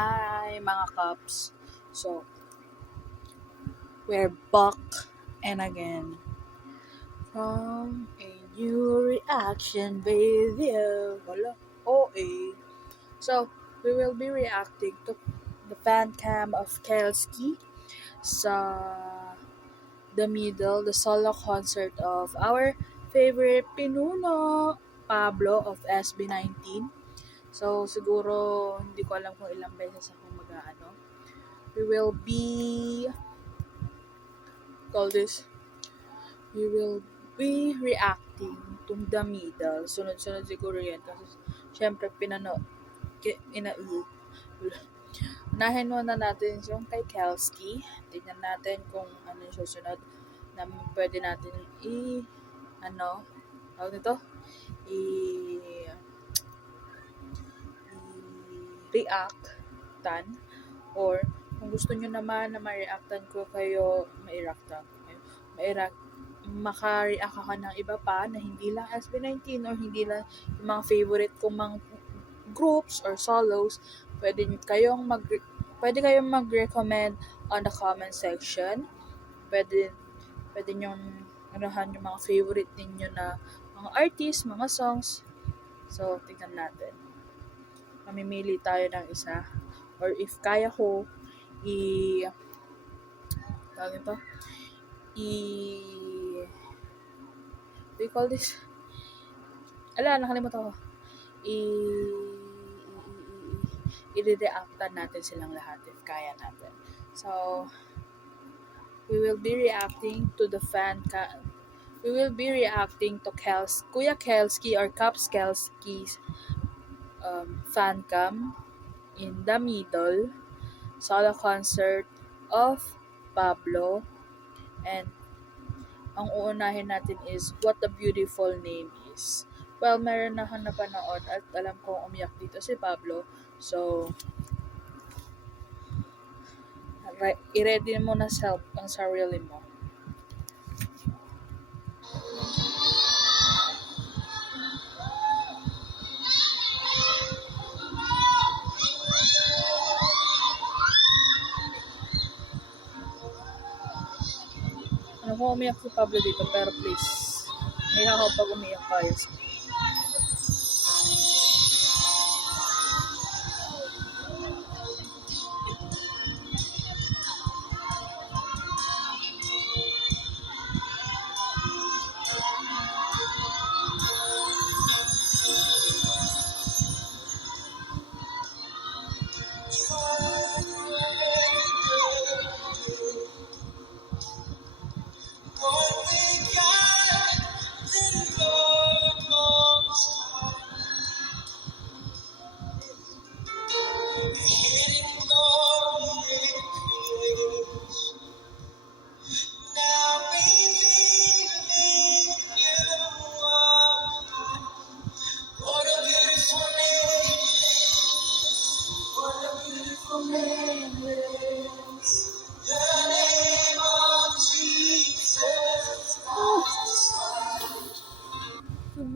Hi mga Cups. So, we're back and again from a new reaction video. Wala. OA. So, we will be reacting to the fan cam of Kelski sa The Middle, the solo concert of our favorite Pinuno, Pablo of SB19. So, siguro, hindi ko alam kung ilang beses ako mag-ano. We will be reacting to The Middle. Sunod-sunod siguro yan kasi syempre unahin muna natin yung kay Kelski. Tingnan natin kung ano yung susunod na pwede natin tawag nito, i-reactan, or kung gusto nyo naman na ma-reactan ko kayo, maka-react ako ng iba pa na hindi lang SB19 or hindi lang yung mga favorite kong mga groups or solos. Pwede kayong mag-recommend on the comment section. Pwede nyong anahan yung mga favorite ninyo na mga artists, mga songs. So, tingnan natin. Mamimili tayo ng isa. Or if kaya ko, we call this, nakalimutan ko. I-reactan natin silang lahat if kaya natin. So, we will be reacting to Kuya Kelski or Caps Kelski's fan cam in The Middle solo concert of Pablo, and ang uunahin natin is What a Beautiful Name Is. Well, meron na akong napanood at alam kong umiyak dito si Pablo. So, i-ready mo na ang sarili mo. Alam ko umiyak si Pablo dito, pero please, may ako pag umiyak tayo.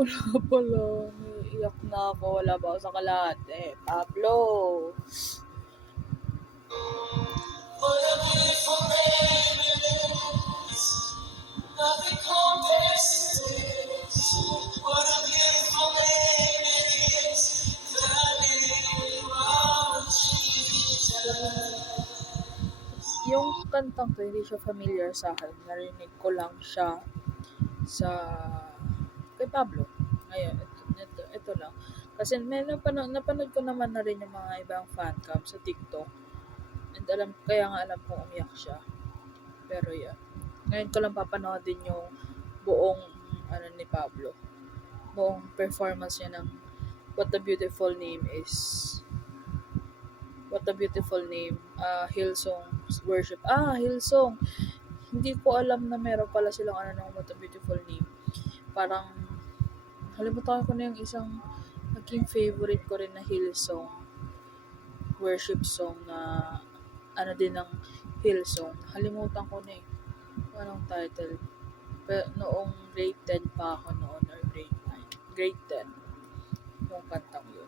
Wala pala. Iyak na ako. Wala ba ako sa kalahati? Pablo. What a beautiful name it is. Nothing compares to this. What a beautiful name it is. The name of Jesus. Yung kantang to, hindi siya familiar sa akin. Narinig ko lang siya kay Pablo. Ngayon, ito lang. Kasi napanood ko naman na rin yung mga ibang fan cam sa TikTok. And kaya nga alam kong umiyak siya. Pero yeah. Ngayon ko lang papanoodin yung buong ni Pablo. Buong performance niya ng What a Beautiful Name Is. What a Beautiful Name. Hillsong Worship. Hillsong. Hindi ko alam na meron pala silang ng What a Beautiful Name. Parang halimutan ko na yung isang naging favorite ko rin na Hillsong worship song na din ng Hillsong. Halimutan ko na anong title. Pero noong grade 10 pa ako noon, or grade 9. Grade 10. Yung kantang yun.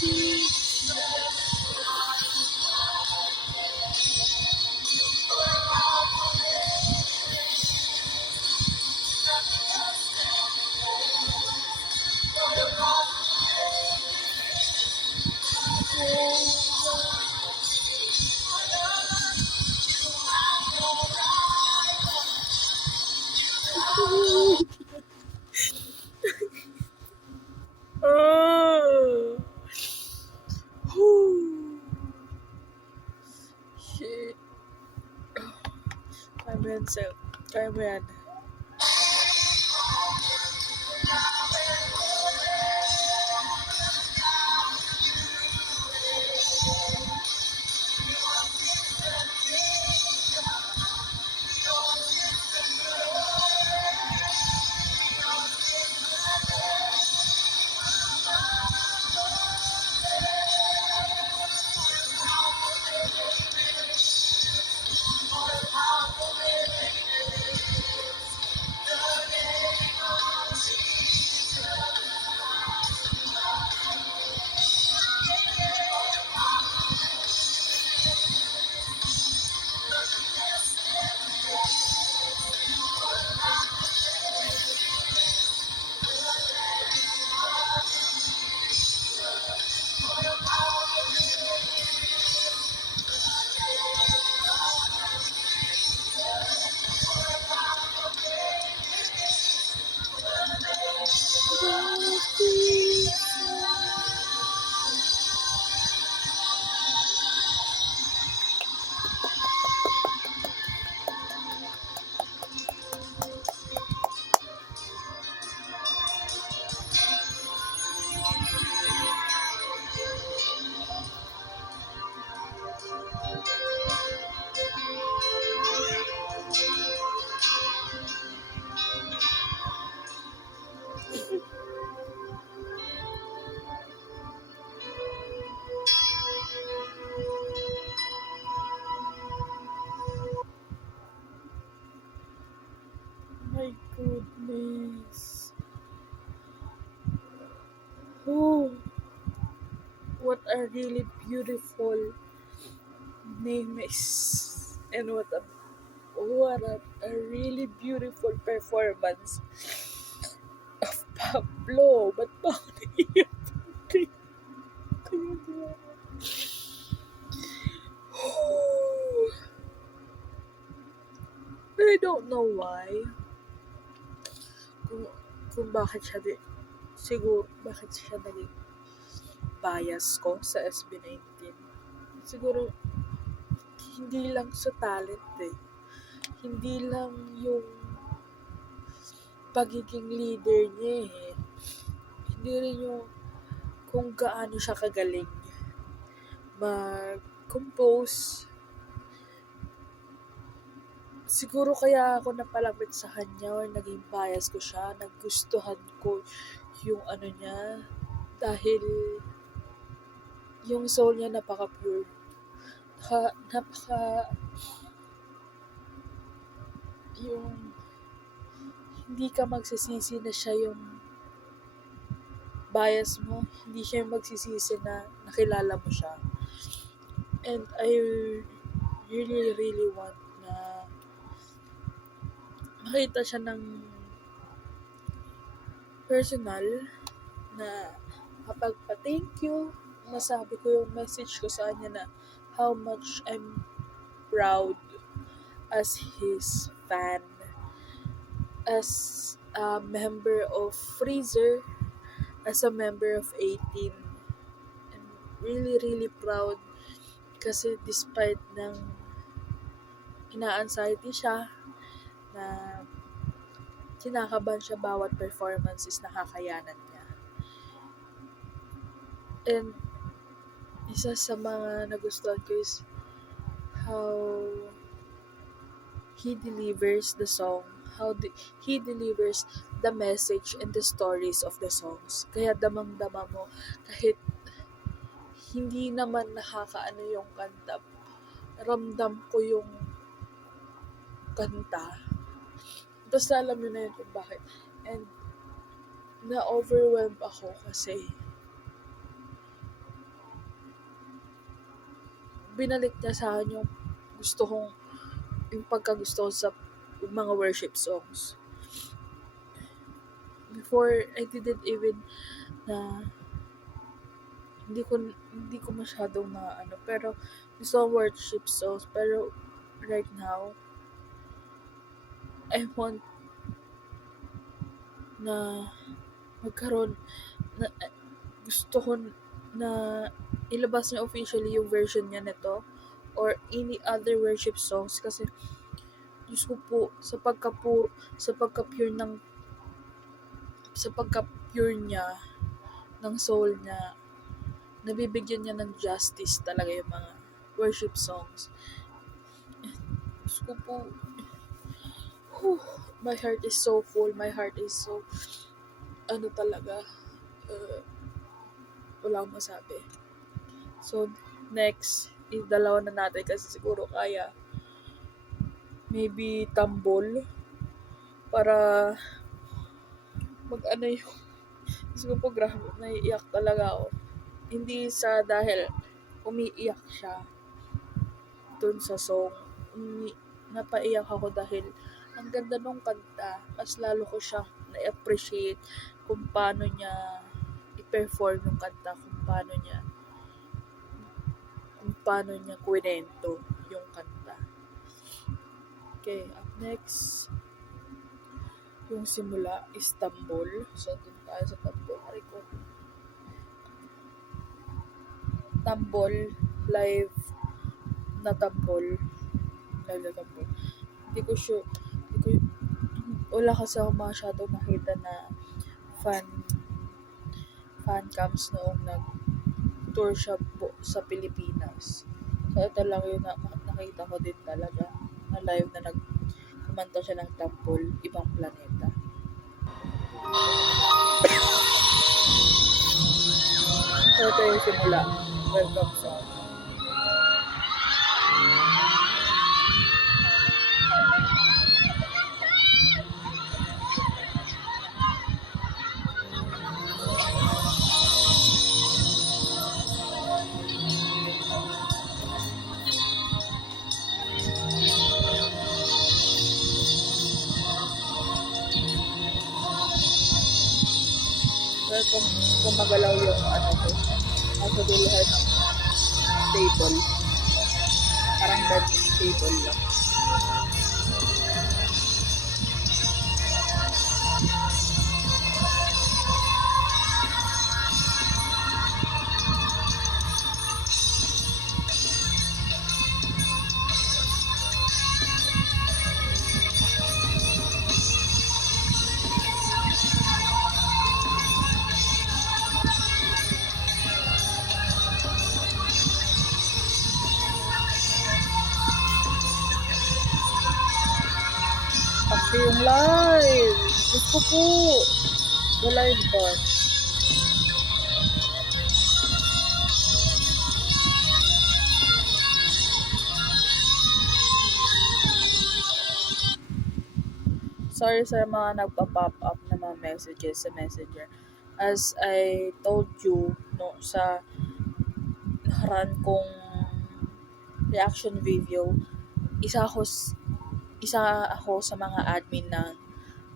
Oh. Whew. Shit. Kaya mo yan, Sel. Kaya mo yan. My goodness. Oh, what a really beautiful name is. And what a really beautiful performance of Pablo. Ba't ba ako naiiyak? I don't know why. Kung, kung bakit siya siguro bakit siya naging bias ko sa SB19. Siguro hindi lang sa talent eh. Hindi lang yung pagiging leader niya eh. Hindi rin yung kung gaano siya kagaling mag-compose. Siguro kaya ako napalapit sa kanya or naging bias ko siya, nagustuhan ko yung ano niya dahil yung soul niya napaka-pure. Napaka yung hindi ka magsisisi na siya yung bias mo, hindi siya yung magsisisi na nakilala mo siya. And I really want na makita siya ng personal na kapag pa-thank you, masabi ko yung message ko sa kanya na how much I'm proud as his fan, as a member of Freezer, as a member of 18. I'm really proud kasi despite ng ina-anxiety siya na kinakabahan siya bawat performances na kakayanan niya. And isa sa mga nagustuhan ko is how he delivers the song, he delivers the message and the stories of the songs. Kaya damang-dama mo kahit hindi naman nakakaano yung kanta. Ramdam ko yung kanta. Basta alam mo na yun kung bakit. And na-overwhelmed ako kasi binalik niya sa akin yung gusto kong, yung pagkagusto ko sa mga worship songs. Before, I didn't even na hindi ko masyadong na ano, pero gusto ko worship songs. Pero right now, I want na magkaroon na gusto ko na ilabas niya officially yung version niya nito or any other worship songs kasi Diyos ko po sa pagka-pure niya ng soul niya, nabibigyan niya ng justice talaga yung mga worship songs. Diyos ko po, my heart is so full, my heart is so talaga, wala akong masabi. So next, dalawa na natin kasi siguro kaya. Maybe Tambol para yung gusto ko po, grabe, naiiyak talaga ako. Hindi sa dahil umiiyak siya dun sa song. Napaiyak ako dahil ang ganda nung kanta. Mas lalo ko siyang na-appreciate kung paano niya i-perform yung kanta, kung paano niya kwento yung kanta. Okay, up next, yung simula, Istanbul. So, dun tayo sa Tambol. Tambol, live na Tambol. Hindi ko sure. Wala kasi ako masyadong nakita na fan cams noong nag-tour siya sa Pilipinas. So, ito lang yung nakita ko din talaga na live na kumanta siya ng Tambol, Ibang Planeta. So, ito yung simula. Welcome song. Kung magalaw yung ko, nasa duluhan ng table. Parang dining table lang. Pati yung live. Gusto po. The live bot. Sorry sa mga nagpa-pop up na mga messages sa Messenger. As I told you sa nakaraan kong reaction video, isa ako sa mga admin ng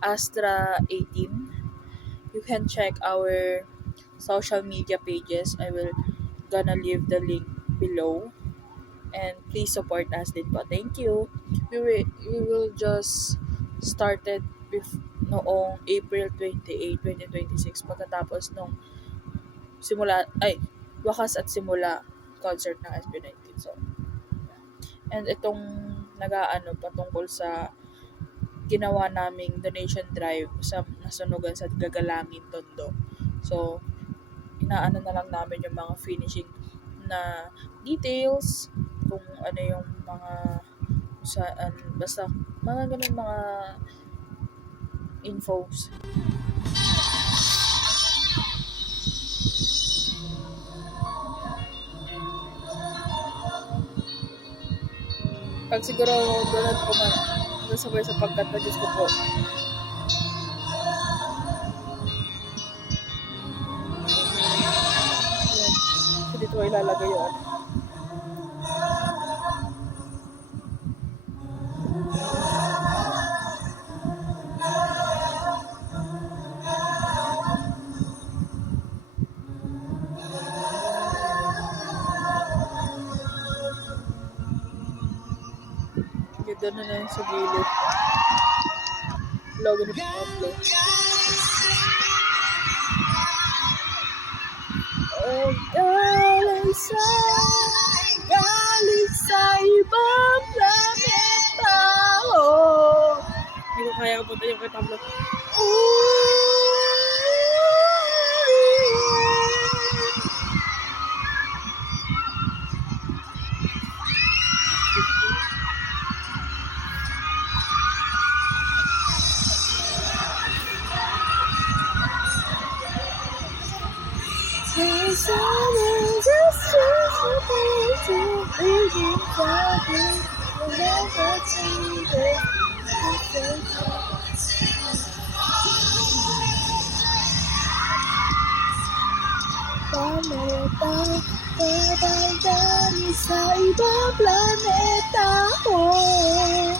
Astra 18. You can check our social media pages. I will gonna leave the link below. And please support us din po. Thank you. We will just started noong April 28, 2026 pagkatapos nung wakas at simula concert ng SB19. So, and itong patungkol sa ginawa naming donation drive sa nasunugan sa Gagalangin, Tondo. So, inaano na lang namin yung mga finishing na details, kung ano yung mga basta mga ganun mga infos. Pag siguro doon ko nasabay sa pagkanta, Diyos ko po. So, dito ko ilalagay yun. Doon na lang sa gilid. Logo ni Pablo. Oh, galing sa ibang planeta. Oh. Hindi ko kaya kapunta yung kay Pablo. Planeta, galing sa ibang planeta. Oh.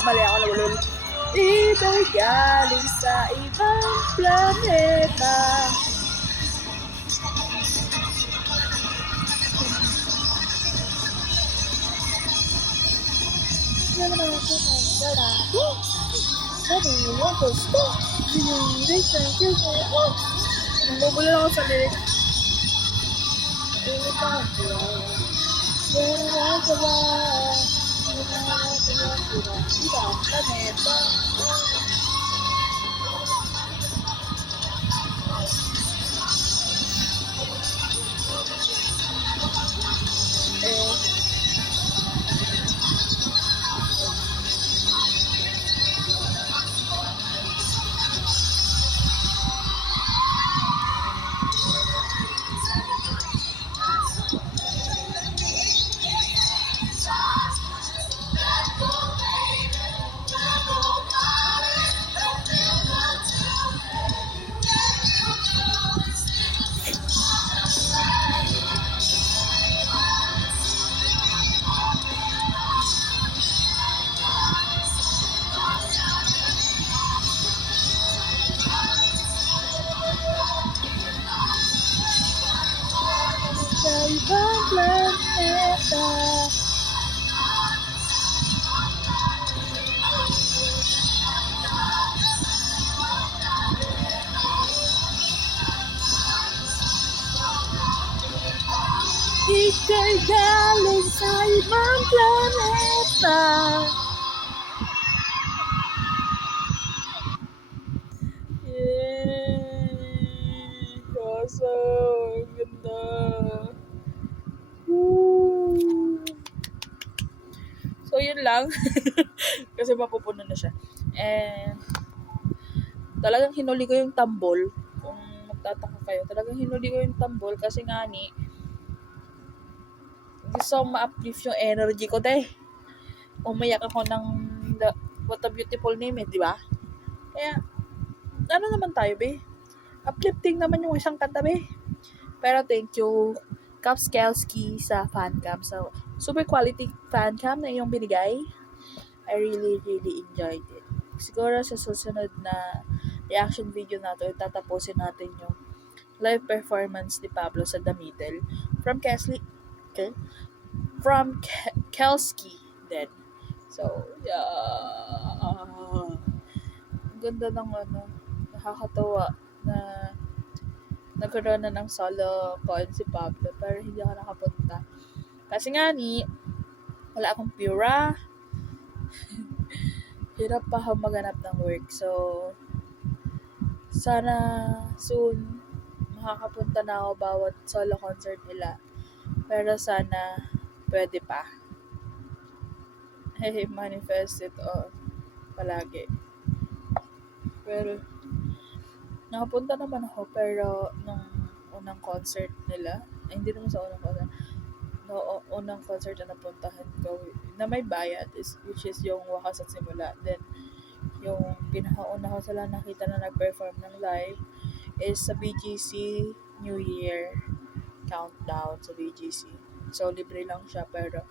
Mali ako nagulol. Iba'y galing sa ibang planeta. Nagugulol ako sa lyrics. Sa ibang planeta. Ika'y galing sa ibang planeta. Yay! Awesome! Ang ganda! Woo! So, yun lang. Kasi mapupuno na siya. And, talagang hinuli ko yung tambol. Kung magtataka kayo, talagang hinuli ko yung tambol kasi nga ni, gusto ma-uplift yung energy ko, umayak ako ng What a Beautiful Name, di ba? Kaya, ano naman tayo, uplifting naman yung isang kanta, Pero thank you, Caps Kelski sa fancam. So, super quality fancam na iyong binigay. I really, really enjoyed it. Siguro sa susunod na reaction video natin, tatapusin natin yung live performance ni Pablo sa The Middle from Kelski then. So, yeah. Ang ganda ng nakakatawa na nagkaroon na ng solo con si Pablo pero hindi ako nakapunta. Kasi nga wala akong pura. hirap pa ako maghanap ng work. So, sana soon makakapunta na ako bawat solo concert nila. Pero sana pwede pa. Hey, manifest it all palagi. Pero nakapunta naman ako pero nung unang concert nila, ay hindi naman sa unang concert, no, unang concert na napuntahan ko na may bayad which is yung Wakas at Simula. Then yung pinakauna ko sila nakita na nag-perform ng live is sa BGC New Year countdown sa BGC. So libre lang siya pero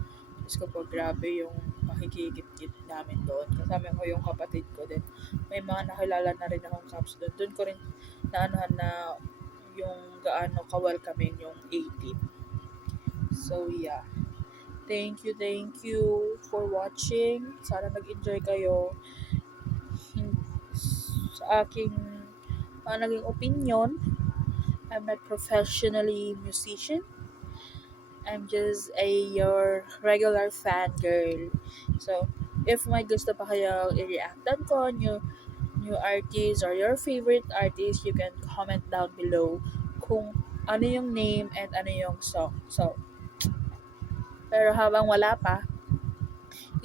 Diyos ko po, grabe yung makikigit-git namin doon. Kasama ko yung kapatid ko din. May mga nakilala na rin akong caps doon. Doon ko rin naanohan na yung gaano ka-welcoming yung 18. So yeah. Thank you for watching. Sana nag-enjoy kayo sa aking naging opinion. I'm not professionally musician. I'm just your regular fan girl. So, if may gusto pa kayo i-reactan ko, new artist or your favorite artist, you can comment down below kung ano yung name and ano yung song. So, pero habang wala pa,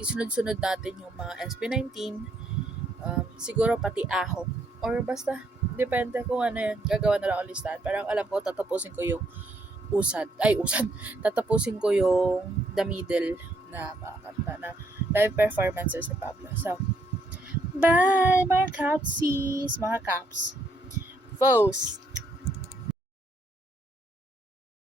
isunod-sunod natin yung mga SB19, siguro pati Ahok. Or basta, depende kung ano yun, gagawa na lang ang listahan. Pero alam ko, tatapusin ko yung usad. Tatapusin ko yung The Middle na mga kanta na live performances ni Pablo. So, bye mga Capsies! Mga Caps. Foes!